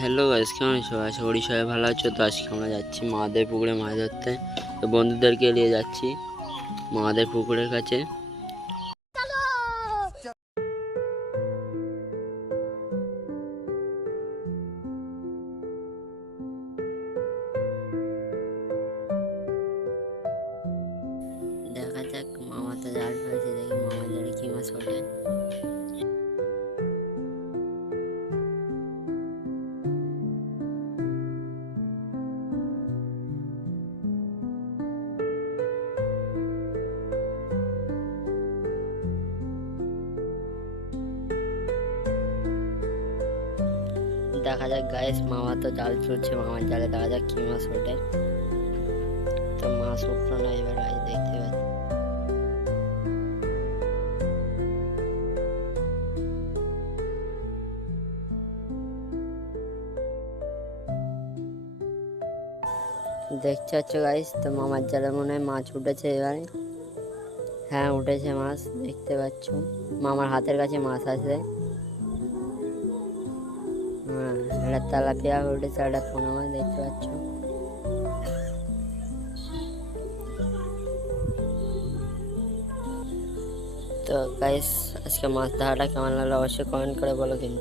Hello guys, কেমন আছো? আশা করি সবাই ভালো আছো। তো আজকে আমরা যাচ্ছি মাদের পুকুরে মাছ ধরতে। তো বন্ধুদেরকে নিয়ে যাচ্ছি মাদের পুকুরের কাছে। দেখা যাক, মামা তো জাল ফেলেছে, দেখি মামার জালে কি মাছ ওঠে। দেখা যাক গাইস, মামা তো জাল ছুটছে, মামার জালে দেখা যাক কি মাছ ওঠে। তো মাছ উঠলো না এবার, গাইস দেখতে পাচ্ছি। দেখতে পাচ্ছ গাইস, তো মামার জালে মনে হয় মাছ উঠেছে এবারে। হ্যাঁ, উঠেছে মাছ, দেখতে পাচ্ছ মামার হাতের কাছে মাছ আছে। হ্যাঁ, একটা তেলাপিয়া উঠেছে, একটা পোনা মাছ দেখতে পাচ্ছ। তো গাইস, আজকে মাছ ধরাটা কেমন লাগলো অবশ্যই কমেন্ট করে বলো কিন্তু।